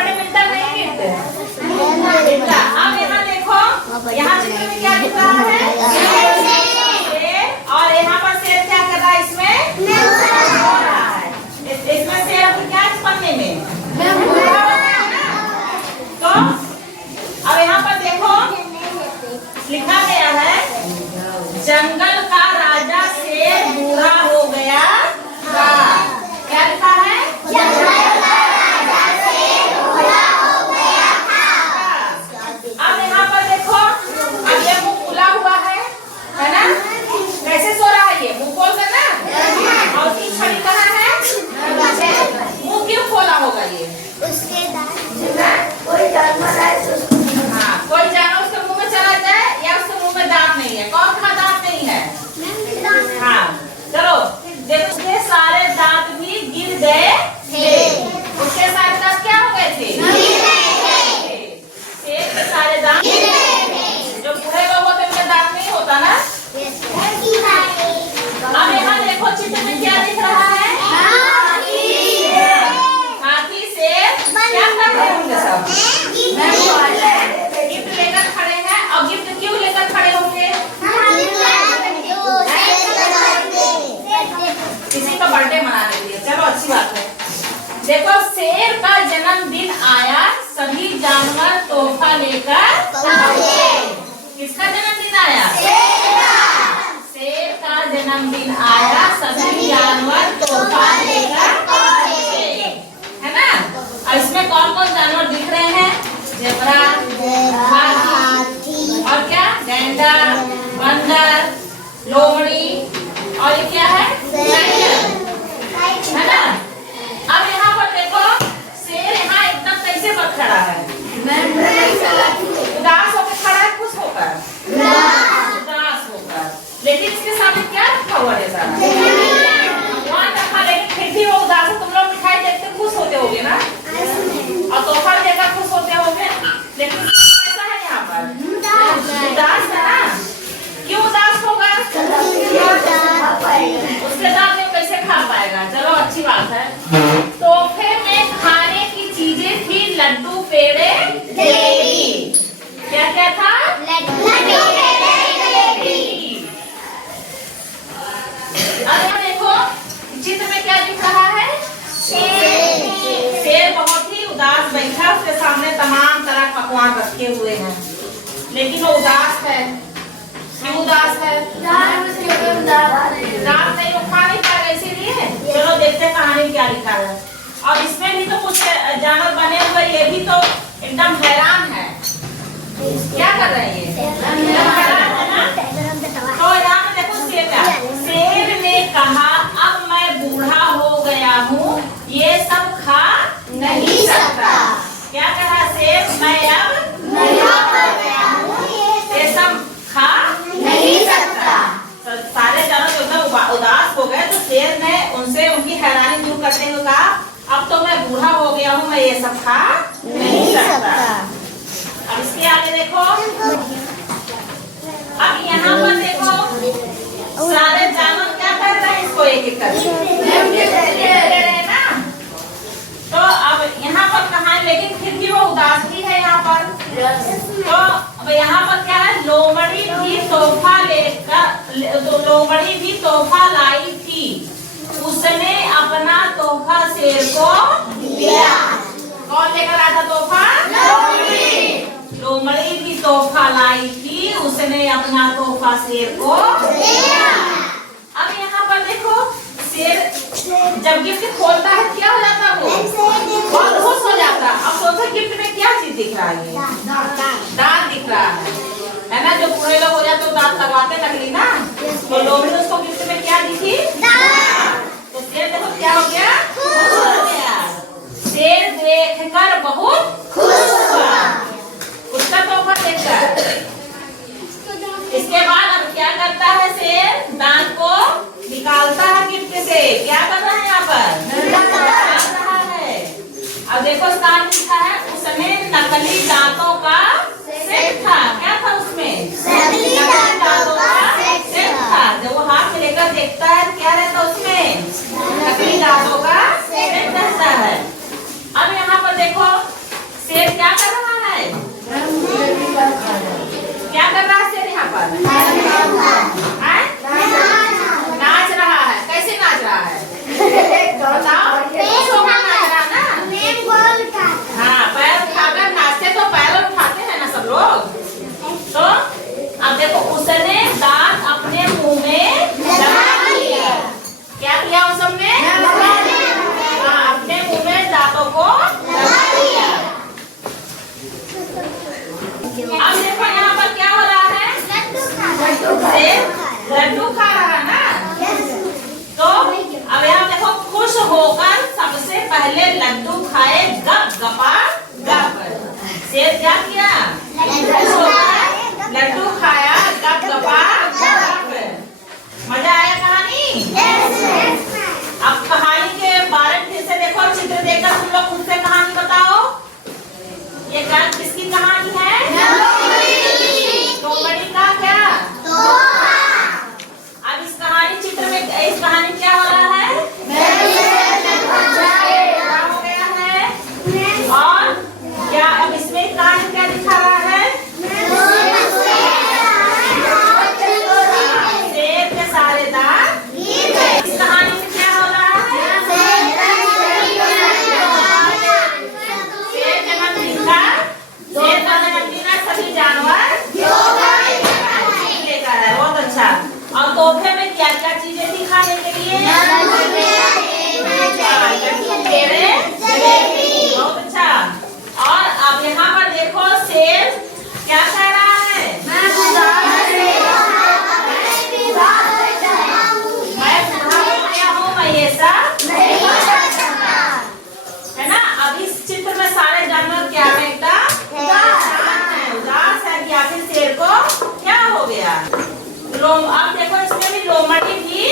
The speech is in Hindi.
बर्थडे मिलता नहीं मिलता। अब यहाँ देखो, यहाँ चित्र में क्या दिख रहा है? और यहाँ पर शेर क्या कर रहा है? इसमें सो रहा है। इसमें शेर अब क्या पन्ने में तो अब यहाँ पर देखो लिखा गया है, जंगल का राजा शेर बूढ़ा हो गया था। क्या लिखा है? जंगल का राजा शेर बूढ़ा हो गया था। अब यहाँ पर देखो, अब ये मुंह खुला हुआ है ना? कैसे सो रहा है ये? मुंह खोल कर ना। और उसकी छड़ी कहाँ है? मुंह क्यों खोला होगा ये? उसके दांत कोई जानवर है तो हाँ, कोई जानवर उसके मुंह में चला जाए या उसके मुंह में दांत नहीं है। कौन सा दांत नहीं है? हाँ, चलो देखो, उसके सारे दांत भी गिर गए थे। उसके सारे दांत क्या हो गए थे? शेर के सारे दांत जो बूढ़े लोग होते उनके दांत नहीं होता ना। अब यहाँ देखो चित्र में क्या दिख रहा है? हाथी शेर क्या कर रहे होंगे? सब गिफ्ट लेकर खड़े हैं। और गिफ्ट क्यों लेकर खड़े होंगे? किसी का बर्थडे मनाने के लिए। चलो अच्छी बात है। देखो, शेर का जन्मदिन आया, सभी जानवर तोहफा लेकर पहुंचे। किसका जन्मदिन आया? शेर का जन्मदिन आया, सभी जानवर तोहफा लेकर पहुंचे, है ना? और इसमें कौन कौन जानवर दिख रहे हैं? जेब्रा, हाथी और क्या? गैंडा, बंदर, लोमड़ी और ये क्या है? है ना? अब यहाँ पर देखो, शेर यहाँ एकदम कैसे पर खड़ा है? उदास होकर खड़ा है, खुश होकर? उदास होकर। लेकिन इसके सामने क्या रखा हुआ है? सारा भगवान रखा, लेकिन फिर भी वो उदास है। तुम लोग मिठाई देखते खुश होते होगे ना, और तोहफा देकर खुश होते होगे, लेकिन कैसा है यहाँ पर? उदास है ना? क्यों उदास होगा? उसके दांत में कैसे खा पाएगा? चलो अच्छी बात है। तोहफे में खाने की चीजें थी, लड्डू, पेड़े, जलेबी। क्या क्या था? अब देखो चित्र में क्या दिख रहा है? शेर बहुत ही उदास बैठा, उसके सामने तमाम तरह पकवान रखे हुए हैं, लेकिन वो उदास है। क्यों उदास है? दांत नहीं, वो खा नहीं पाएगा इसीलिए। चलो देखते हैं कहानी क्या लिखा है। और इसमें भी तो कुछ जानवर बने हुए, ये भी तो एकदम हैरान है। क्या कर रहे हैं ये? हैरान है ना? तो यहाँ पे देखो, शेर ने कहा, अब मैं बूढ़ा हो गया हूँ, ये सब खा नहीं सकता। क्या कहा शेर? मैं अब बूढ़ा हो गया हूँ, ये सब खा नहीं सकता। तो सारे जानवर एकदम उदास हो गए, तो शेर ने उनसे उनकी हैरानी दूर करते हुए कहा, अब तो मैं बूढ़ा हो गया हूँ, मैं ये सब खा नहीं सकता। अब इसके आगे देखो, अब यहाँ पर देखो, सारे जानवर क्या कर रहे हैं? इसको एक एक करके ना। तो अब यहाँ पर कहानी, लेकिन फिर भी वो उदास भी है यहाँ पर। तो अब यहाँ पर क्या है? लोमड़ी भी तोहफा लाई थी, उसने अपना तोहफा शेर को दिया। कौन लेकर आया था तोहफा? लोमड़ी भी तोहफा लाई थी, उसने अपना तोहफा शेर को दिया। अब यहाँ पर देखो, शेर जब गिफ्ट खोलता है क्या हो जाता है? वो बहुत खुश हो जाता है। अब सोचो गिफ्ट में क्या चीज दिख रहा है? दांत दिख रहा है ना? जो बूढ़े लोग हो जाते तो दांत लगवाते नकली ना, तो लोमड़ी उसको गिफ्ट में क्या दिखी? तो शेर देखो क्या हो गया? खुश हो गया। शेर देखकर बहुत खुश हुआ उसका तोहफा देखकर। इसके बाद अब क्या करता है शेर? दांत को निकालता है गिफ्ट से। क्या कर रहा है यहाँ पर? निकाल रहा है। अब देखो स्थान लिखा है, उसने नकली दांतों का सेट था। क्या था उसमें? नकली दांतों का सेट था। जब वो हाथ में लेकर देखता है क्या रहता उसमें? नकली दांतों का सेट रहता है। अब यहाँ पर देखो बहुत अच्छा। और अब यहाँ पर देखो शेर क्या कह रहा है? मैं बुढ़ा हो गया हूँ, मैं ये सब नहीं कर सकता। है ना। अब इस चित्र में सारे जानवर क्या है? एकदम उदास है कि आखिर शेर को क्या हो गया। अब देखो इसमें भी लोमड़ी भी